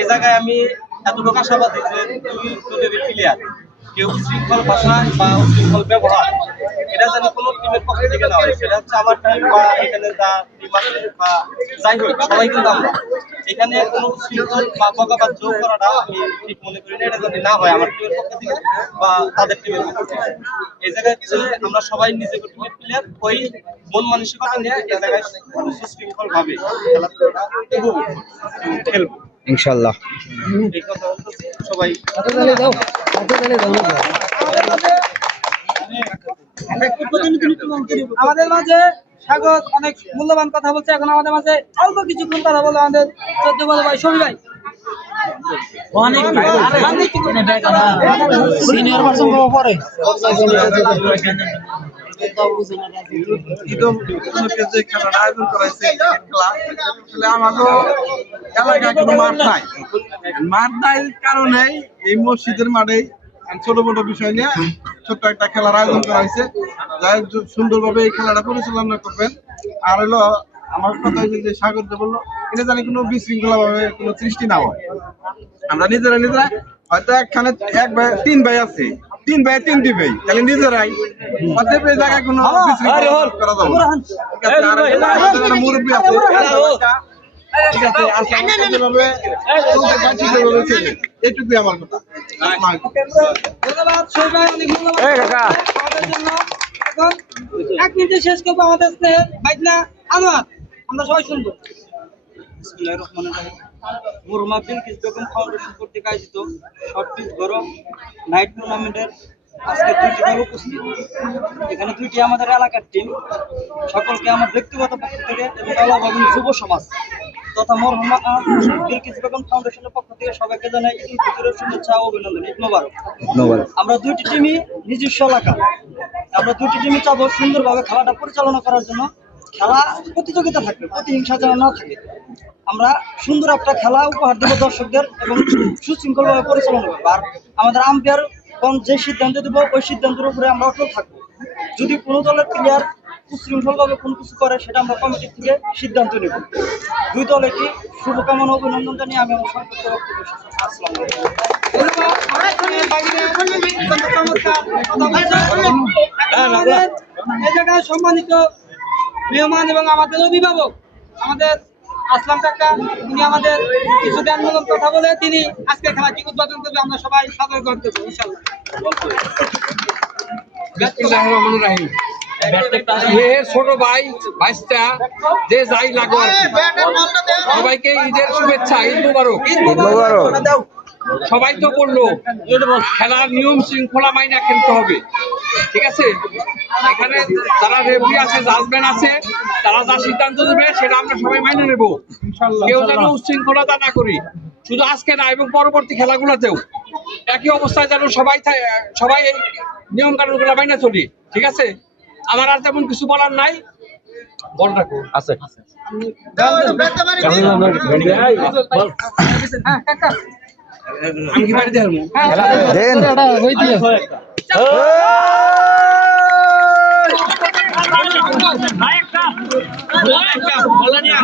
এই জায়গায় আমি এতটুকু আশাবাদী যে দুই দলের প্লেয়ার কেউ শৃঙ্খল ভাষা বা শৃঙ্খল ব্যবহার এটা যেন কোনো টিমের পক্ষ থেকে না হয়। সেটা হচ্ছে আমার টিম বা এখানে যা টিম আছে বা যাই হোক সবাই কিন্তু আমরা এখানে কোনো শৃঙ্খল বা বকাবাদ যোগ করাটা আমি ঠিক মনে করি না। এটা যদি না হয় আমার টিমের পক্ষ থেকে বা তাদের টিমের পক্ষ থেকে, এই জায়গায় হচ্ছে আমরা সবাই নিজের টিমের প্লেয়ার ওই মন মানসিকতা নিয়ে এই জায়গায় সুশৃঙ্খল ভাবে খেলাধুলাটা উপভোগ খেলবো ইনশাআল্লাহ। এই কথা বলতেছি সবাই। আমাদের মাঝে স্বাগত অনেক মূল্যবান কথা বলছে। এখন আমাদের মাঝে অল্প কিছুক্ষণ কথা বলে আমাদের 14 বড় ভাই শমী ভাই। সিনিয়র পারসন পরে আয়োজন করেছে আমাদের এলাকায় কোনো মাঠ নাই। মাঠ নাই কারণেই এই মসজিদের মাঠেই ছোট বড় বিষয় নিয়ে ছোট্ট একটা খেলার আয়োজন করা হয়েছে। যাই সুন্দরভাবে এই খেলাটা পরিচালনা করবেন। আর হলো আমার কথা হয়েছে যে সাগর বললো এটা জানি কোনো বিশৃঙ্খলা ভাবে কোনো সৃষ্টি না হয়। আমরা নিজেরা হয়তো একখানে এক ভাই তিন ভাই আছে, তিন ভাই তিনটি ভাই, তাহলে নিজেরাই অতএব এই জায়গায় কোনো বিশৃঙ্খলা করা যাবে না। মুরব্বী আছে ঠিক আছে, এইটুকুই আমার কথা। ধন্যবাদ শমী ভাই, অনেক ধন্যবাদ আমাদের জন্য। এখন 1 মিনিটে শেষ করবো আমাদের স্নেহের ভাইনা আনোয়ার, আমরা সবাই শুনবো। বিসমিল্লাহির রহমানির রহিম। মুরমা বিলকিস বেগম ফাউন্ডেশন কর্তৃক আয়োজিত শর্টপিচ গরম নাইট টুর্নামেন্টের আজকে 2টি দল উপস্থিত। এখানে 2টি আমাদের এলাকার টিম। সকলকে আমার ব্যক্তিগত পক্ষ থেকে এবং আলাভাবিন যুব সমাজ তথা মরহুমা বিলকিস বেগম ফাউন্ডেশনের পক্ষ থেকে সবাইকে জানাই ঈদ উল ফিতরের শুভেচ্ছা ও অভিনন্দন। ঈদ মোবারক। আমরা 2টি টিমই নিজস্ব এলাকা, আমরা 2টি টিমই চাবো সুন্দরভাবে খেলাটা পরিচালনা করার জন্য। খেলা প্রতিযোগিতা থাকবে, প্রতিহিংসা যেন না থাকে। আমরা সুন্দর একটা খেলা উপহার দেবো দর্শকদের এবং সুশৃঙ্খলভাবে পরিচালনা করবো। আর আমাদের আম্পায়ার যে সিদ্ধান্ত দেবো ওই সিদ্ধান্তের উপরে আমরা অটল থাকবো। যদি কোনো দলের প্লেয়ার উশৃঙ্খলভাবে কোনো কিছু করে সেটা আমরা কমিটির থেকে সিদ্ধান্ত নেব। 2 দলেরই শুভকামনা অভিনন্দন জানিয়ে আমি আমার সংক্ষিপ্ত বক্তব্য শেষ করছি। আসসালামু আলাইকুম। এই জায়গায় সম্মানিত মেহমান এবং আমাদের অভিভাবক আমাদের আসলাম কাকা, তিনি আমাদের কিছু জ্ঞানমূলক কথা বলে তিনি আজকে খেলাটি উদ্বোধন করবে। আমরা সবাই সাদর গ্রহণ করবো ইনশাআল্লাহ। ছোট ভাই ভাইস্তা যে যাই লাগো সবাইকে ঈদের শুভেচ্ছা, ঈদ মুবারক। সবাই তো বললো খেলার নিয়ম শৃঙ্খলা মাইনা খেলতে হবে, ঠিক আছে। এখানে যারা রেফারি আছে, জাজমেন্ট আছে, তারা যা সিদ্ধান্ত দেবে সেটা আমরা সবাই মাইনে নেব। কেউ যেন উশৃঙ্খলতা না করি, শুধু আজকে না এবং পরবর্তী খেলাগুলোতেও একই অবস্থায় যেন সবাই এই নিয়ম কানুনগুলো মাইনে চলি, ঠিক আছে। আমার আর তেমন কিছু বলার নাই। বল রাখো আছে আমি কি বাড়ি দেবো বলা নিয়ে